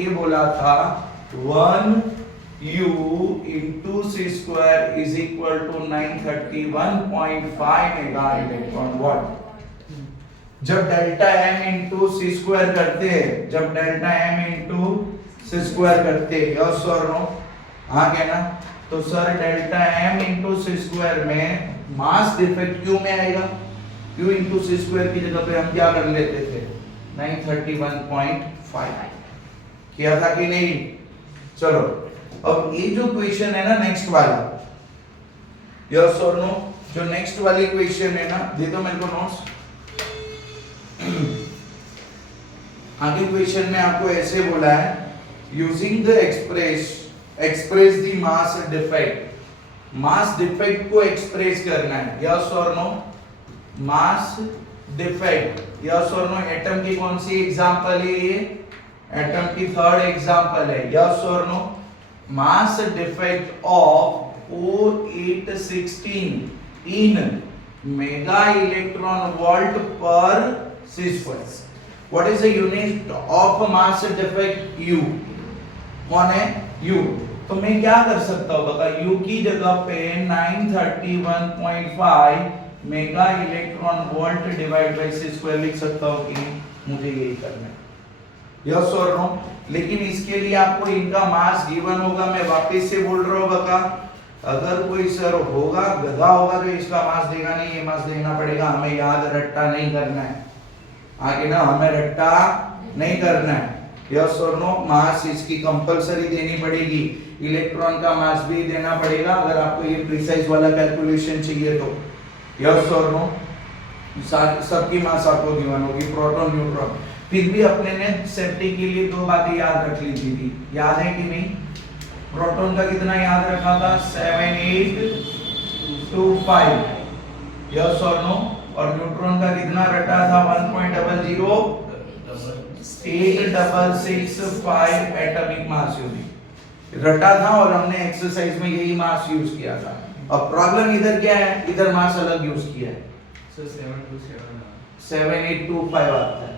ये बोला था 1u into c square is equal to 931.5 mega electron volt. जब डेल्टा m इंटू सी square करते हैं, जब डेल्टा m इंटू सी स्क्वायर करते हैं, यस और नो? हाँ क्या ना? तो सर डेल्टा m इंटू सी स्क्वायर में मास डिफेक्ट क्यू में आएगा। क्यू इंटू सी स्क्वायर की जगह पे हम क्या कर लेते थे? 931.5 किया था कि नहीं? चलो अब ये जो क्वेश्चन है ना नेक्स्ट वाला, यस और नो? जो नेक्स्ट वाली क्वेश्चन है ना, दे दो मेरे को नोट्स। आगे क्वेश्चन में आपको ऐसे बोला है, using the express the mass defect. Mass defect को एक्सप्रेस करना है, यस और नो? मास डिफेक्ट, यस और नो? एटम की कौन सी एग्जांपल है ये? एटम की थर्ड एग्जांपल है, यस और no? Mass defect of O816 in mega electron volt per C square. What is the unit of mass defect? U। कौन है? U। तो मैं क्या कर सकता हूं बता, U की जगह पे 931.5 mega electron volt divide by c square लिख सकता हूं कि मुझे यही करना है, यस और नो? लेकिन इसके लिए आपको इनका मास गिवन होगा। मैं वापस से बोल रहा हूं बता, अगर कोई सर होगा गधा होगा तो इसका मास देगा नहीं, ये मास देना पड़ेगा। हमें याद रट्टा नहीं करना है, आगे ना हमें रट्टा नहीं करना है, यस और नो? मास इसकी कंपलसरी देनी पड़ेगी, इलेक्ट्रॉन का मास भी देना पड़ेगा अगर आपको ये प्रिसाइज वाला कैलकुलेशन चाहिए तो, यस और नो? सबकी मास आपको गिवन होगी, प्रोटॉन न्यूट्रॉन। फिर भी अपने ने सेफ्टी के लिए दो बातें याद रख ली थी, याद है कि नहीं? प्रोटॉन का कितना याद रखा था? 7825, यस और नो? और न्यूट्रॉन का कितना रटा था? 1.00865 एटॉमिक मास यूनिट रटा था, और हमने एक्सरसाइज में यही मास यूज किया था। अब प्रॉब्लम इधर क्या है? इधर मास अलग यूज किया है, सर 7825 आता है।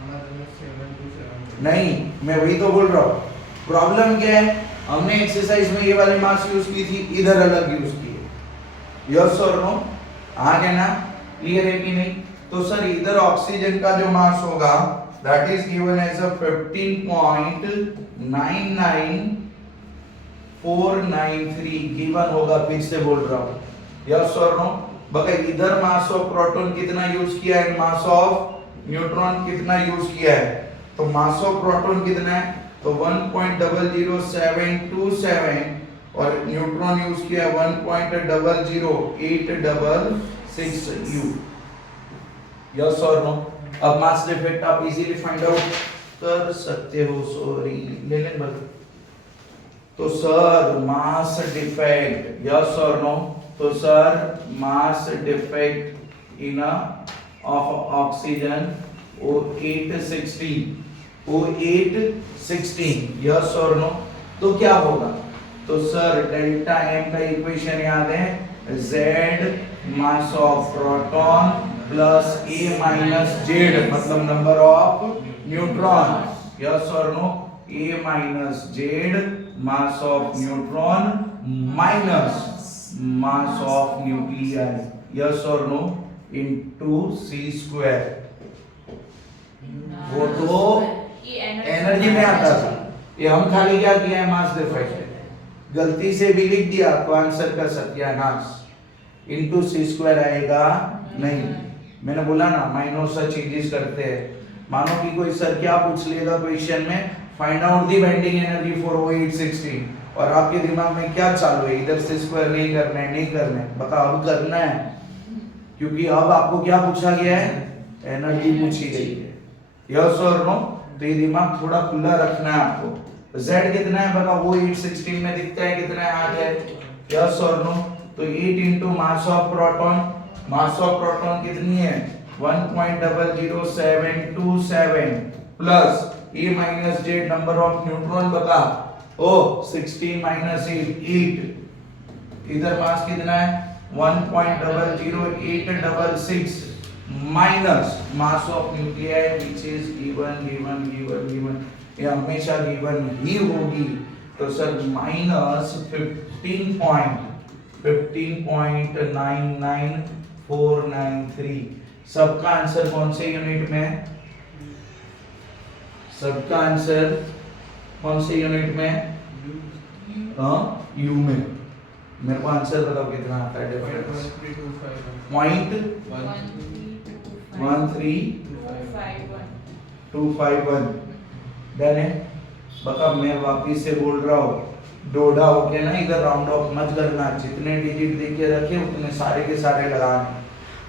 727 नहीं, मैं वही तो बोल रहा हूँ। प्रॉब्लम क्या है? हमने एक्सरसाइज में ये वाले मास यूज की थी, इधर अलग यूज किए, यस और नो? हाँ क्या ना? क्लियर है कि नहीं? तो सर इधर ऑक्सीजन का जो मास होगा that is given as a 15.99493 given होगा, फिर से बोल रहा हूँ, यस और नो? बगा इधर मास ऑफ प्रोटॉन कितना यूज किया है, मास ऑफ न्यूट्रॉन कितना यूज किया है? तो मास ऑफ प्रोटॉन कितना है? तो 1.00727 और न्यूट्रॉन यूज किया है 1.00866 U, यस और नो? अब मास डिफेक्ट आप इजीली फाइंड आउट कर सकते हो। सॉरी ले लें बस। तो सर मास डिफेक्ट, यस और नो? तो sir mass defect in of oxygen O816, yes और नो? तो क्या होगा? तो सर डेल्टा m का इक्वेशन याद है, Z mass of proton plus A minus Z मतलब नंबर ऑफ न्यूट्रॉन, यस और no? A minus Z mass of neutron minus mass of nucleus, yes और नो? Into C square. वो तो energy में आता था, ये हम खाली क्या किया है? मास डिफेक्ट गलती से भी लिख दिया तो आंसर का सत्यानाश। इनटू सी स्क्वायर आएगा नहीं, मैंने बोला ना माइनस सच चीजें करते हैं। मानो कि कोई सर क्या पूछ लेगा क्वेश्चन में, find out the bending energy for O816, और आपके दिमाग में क्या चालू है? इधर सी स्क्वायर नहीं करना है, नहीं करना है, बता अब करना है, क्योंकि अब आपको क्या पूछा गया है? एनर्जी पूछी गई है, यस और नो? तो ये दिमाग थोड़ा खुला रखना है आपको। Z कितना है बता? O816 में दिखता है कितना है? 8 है, यस और नो? तो 8 into mass of proton, mass of proton कितनी है? 1.00727 plus A minus Z number of neutron बता। ओ 16 माइनस 8, इधर मास कितना है? 1.00866 minus mass of nuclei which is given. ये हमेशा गिवन ही होगी। तो सर माइनस 15.99493। सबका आंसर कौन से यूनिट में है? सबका आंसर कौन से यूनिट में? यू में। मेरे को आंसर बताओ कितना आता है डिफरेंस? 0.13251 डन है। बता मैं वापिस से बोल रहा हूँ, डोडा होके ना इधर राउंड ऑफ मत करना, जितने डिजिट देके रखे उतने सारे के सारे लगाने।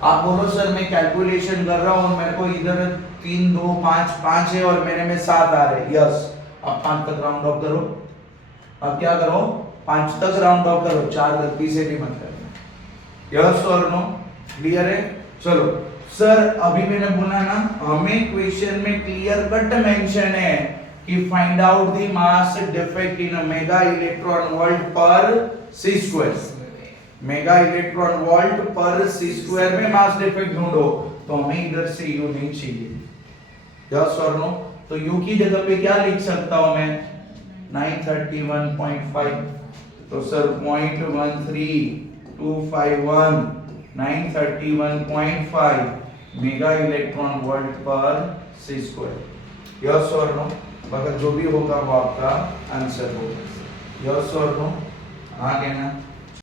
आप बोलो सर मैं कैलकुलेशन कर रहा हूँ और मेरे को इधर 3 2 5 5 है और मेरे में 7 आ रहे। यस, अब 5 तक राउंड ऑफ करो। अब क्या करो? 5 तक राउंड ऑफ करो, 4 गलती से भी मत करना। यस और नो? क्लियर है? चलो सर अभी मैंने बोला ना, हमें क्वेश्चन में क्लियर कट मेंशन है कि find out the mass defect in a mega electron volt per C square. Mega electron volt per C square में मास डिफेक्ट ढूंढो। तो हमें इधर से यू नहीं चाहिए। यस और नो? तो यू की जगह पे क्या लिख सकता हूं मैं? 931.5। तो sir 0.13251 931.5 mega electron volt per C square. Yes और नो? मगर जो भी होगा वो आपका आंसर होगा। यस और नो? हाँ कहना।